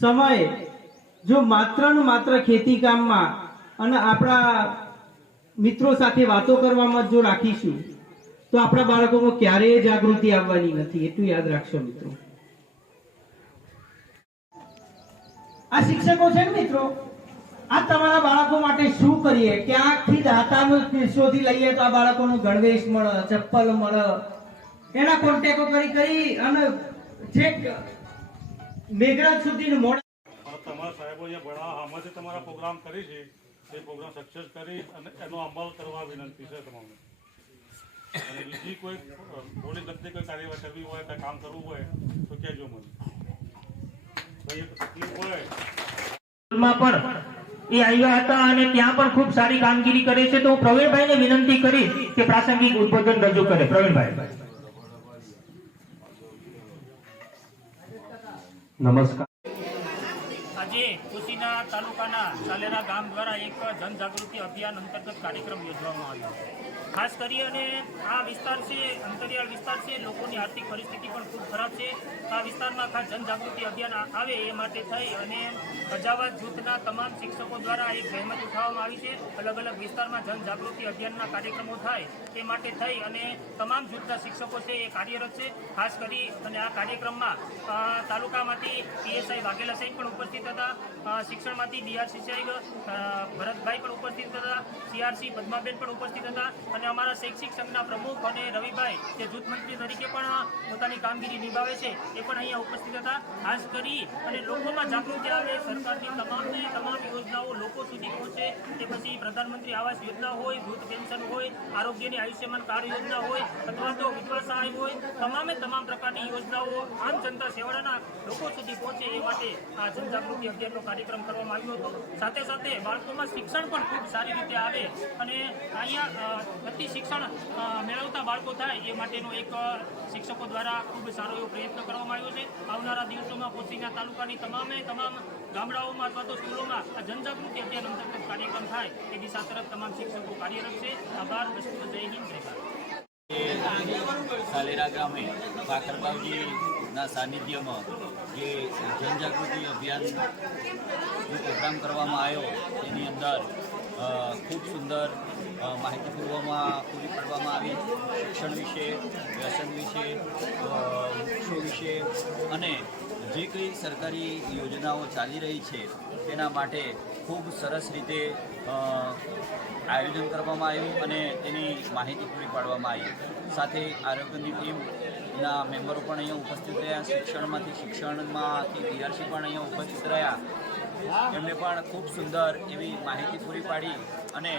સમયે જો માત્ર ને માત્ર ખેતી કામમાં અને આપણા મિત્રો સાથે વાતો કરવામાં જો રાખીશું, તો આપણા બાળકોમાં ક્યારેય જાગૃતિ આવવાની નથી. એટલું યાદ રાખશો મિત્રો. આ શિક્ષકો છે ને મિત્રો, આ તમારા બાળકો માટે શું કરીએ? ક્યાંકથી દાતાનો શોધી લઈએ તો આ બાળકોનું ગણવેશ મળે, ચપ્પલ મળે. એના કોન્ટેકો કરી કરી અને છેક મેઘરાજ સુધી મોડા તમારા સાહેબો અહીંયા ભણાવવા આમાંથી તમારા પ્રોગ્રામ કરી છે એ પ્રોગ્રામ સક્સેસ કરી અને એનો અમલ કરવા વિનંતી છે તમામને. અને બીજી કોઈ થોડી લગતી કોઈ કાર્યવાહી કરવી હોય કાંઈ કામ કરવું હોય તો કહેજો મને. તકલીફ હોય. પણ એ આવ્યા હતા અને ત્યાં પણ ખૂબ સારી કામગીરી કરે છે તો હું પ્રવીણભાઈને વિનંતી કરીશ કે પ્રાસંગિક ઉદબોધન રજૂ કરે પ્રવીણભાઈ. નમસ્કાર. આજે કુશીના તાલુકાના સાલેરા ગામ દ્વારા એક જનજાગૃતિ અભિયાન અંતર્ગત કાર્યક્રમ યોજવામાં આવ્યો ખાસ કરી અને આ વિસ્તાર છે, અંતરિયાળ વિસ્તાર છે, લોકોની આર્થિક પરિસ્થિતિ પણ ખૂબ ખરાબ છે. આ વિસ્તારમાં ખાસ જનજાગૃતિ અભિયાન આવે એ માટે થઈ અને અજાવત જૂથના તમામ શિક્ષકો દ્વારા એક જહેમત ઉઠાવવામાં આવી છે. અલગ અલગ વિસ્તારમાં જનજાગૃતિ અભિયાનના કાર્યક્રમો થાય તે માટે થઈ અને તમામ જૂથના શિક્ષકો છે એ કાર્યરત છે. ખાસ કરી અને આ કાર્યક્રમમાં તાલુકામાંથી પીએસઆઈ વાઘેલા સાહેબ પણ ઉપસ્થિત હતા. અ, શિક્ષણમાંથી બીઆરસી સાહેબ ભરતભાઈ પણ ઉપસ્થિત હતા સીઆરસી પદ્માબેન પણ ઉપસ્થિત હતા અને અમારા શૈક્ષિક સંઘના પ્રમુખ અને રવિભાઈ જે જૂથ મંત્રી તરીકે પણ પોતાની કામગીરી નિભાવે છે એ પણ અહીંયા ઉપસ્થિત હતા. ખાસ કરી અને લોકોમાં જાગૃતિ આવે સરકારની તમામને તમામ યોજનાઓ લોકો સુધી પહોંચે તે પછી પ્રધાનમંત્રી આવાસ યોજના હોય વૃદ્ધ પેન્શન હોય આરોગ્યની આયુષ્યમાન કાર્ડ યોજના હોય અથવા તો વિધવા સહાય હોય તમામે તમામ પ્રકારની યોજનાઓ આમ જનતા સેવાડાના લોકો સુધી પહોંચે એ માટે આ જનજાગૃતિ અભિયાનનો કાર્યક્રમ કરવામાં આવ્યો હતો. સાથે સાથે બાળકોમાં શિક્ષણ પણ ખૂબ સારી રીતે આવે અને અહીંયા અતિ શિક્ષણ મેળવતા બાળકો થાય એ માટેનો એક શિક્ષકો દ્વારા ખૂબ સારો એવો પ્રયત્ન કરવામાં આવ્યો છે. આવનારા દિવસોમાં પોતીના તાલુકાની તમામે તમામ ગામડાઓમાં અથવા તો સ્કૂલોમાં આ જનજાગૃતિ અભિયાન અંતર્ગત કાર્યક્રમ થાય એ દિશા તરફ તમામ શિક્ષકો કાર્યરત છે આભાર જય હિન્દ સાલેરા ગામે ફાખરબાવજીના સાનિધ્યમાં જે જનજાગૃતિ અભિયાન પ્રોગ્રામ કરવામાં આવ્યો એની અંદર ખૂબ સુંદર માહિતી પૂર્વમાં પૂરી પાડવામાં આવી. શિક્ષણ વિશે, વ્યસન વિશે વૃક્ષો વિશે અને જે કંઈ સરકારી યોજનાઓ ચાલી રહી છે, તેના માટે ખૂબ સરસ રીતે આયોજન કરવામાં આવ્યું અને તેની માહિતી પૂરી પાડવામાં આવી. સાથે આરોગ્યની ટીમના મેમ્બરો પણ અહીંયા ઉપસ્થિત રહ્યા, શિક્ષણમાંથી શિક્ષણમાંથી બીઆરસી પણ અહીંયા ઉપસ્થિત રહ્યા. એમને પણ ખૂબ સુંદર એવી માહિતી પૂરી પાડી અને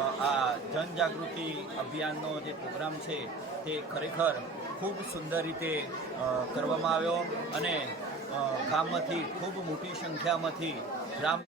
આ જનજાગૃતિ અભિયાનનો જે પ્રોગ્રામ છે તે ખરેખર ખૂબ સુંદર રીતે કરવામાં આવ્યો અને ગામમાંથી ખૂબ મોટી સંખ્યામાંથી ગ્રામ